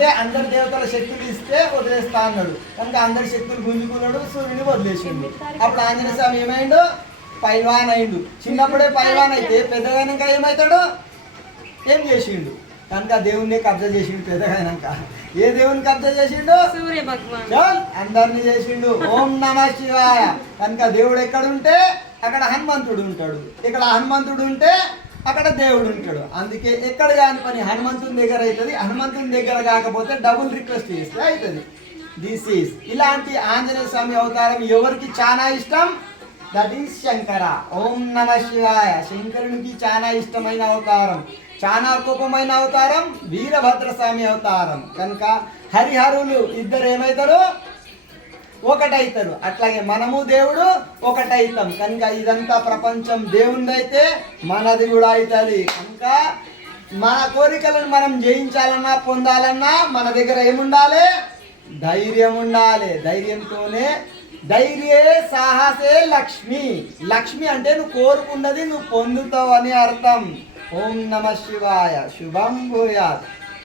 అంటే అందరి దేవతల శక్తులు ఇస్తే వదిలేస్తా అన్నాడు కనుక అందరి శక్తులు గుంజుకున్నాడు, సూర్యుని వదిలేసిండు. అప్పుడు ఆంజనేయ స్వామి ఏమైండు? పైల్వాన్ అయిండు. చిన్నప్పుడే పైల్వాన్ అయితే పెద్దగైనాక ఏమవుతాడు? ఏం చేసిండు? కనుక దేవుణ్ణి కబ్జా చేసిండు. పెద్దగైనాక ఏ దేవుని కబ్జా చేసిండు? సూర్య భగవాన్. అందరినీ చేసిండు. ఓం నమః శివాయ. కనుక దేవుడు ఎక్కడుంటే అక్కడ హనుమంతుడు ఉంటాడు, ఇక్కడ హనుమంతుడు ఉంటే అక్కడ దేవుడు ఉంటాడు. అందుకే ఎక్కడ కాని పని హనుమంతుని దగ్గర అవుతుంది. హనుమంతుని దగ్గర కాకపోతే డబుల్ రిక్వెస్ట్ చేస్తే అవుతుంది. దిస్ ఈస్ ఇలాంటి ఆంజనేయ స్వామి అవతారం ఎవరికి చాలా ఇష్టం? That is Shankara. ఓం నమ శివాయ. శంకరునికి చాలా ఇష్టమైన అవతారం, చాలా కోపమైన అవతారం వీరభద్ర స్వామి అవతారం. కనుక హరిహరులు ఇద్దరు ఏమవుతారు? ఒకటైతారు. అట్లాగే మనము దేవుడు ఒకటైతాం. కనుక ఇదంతా ప్రపంచం దేవునిదైతే మనది కూడా అవుతుంది. కనుక మన కోరికలను మనం జయించాలన్నా పొందాలన్నా మన దగ్గర ఏముండాలి? ధైర్యం ఉండాలి. ధైర్యంతోనే ధైర్యే సాహసే లక్ష్మి. లక్ష్మి అంటే నువ్వు కోరుకున్నది నువ్వు పొందుతావు అని అర్థం. ఓం నమ శివాయ. శుభం భూయాత్.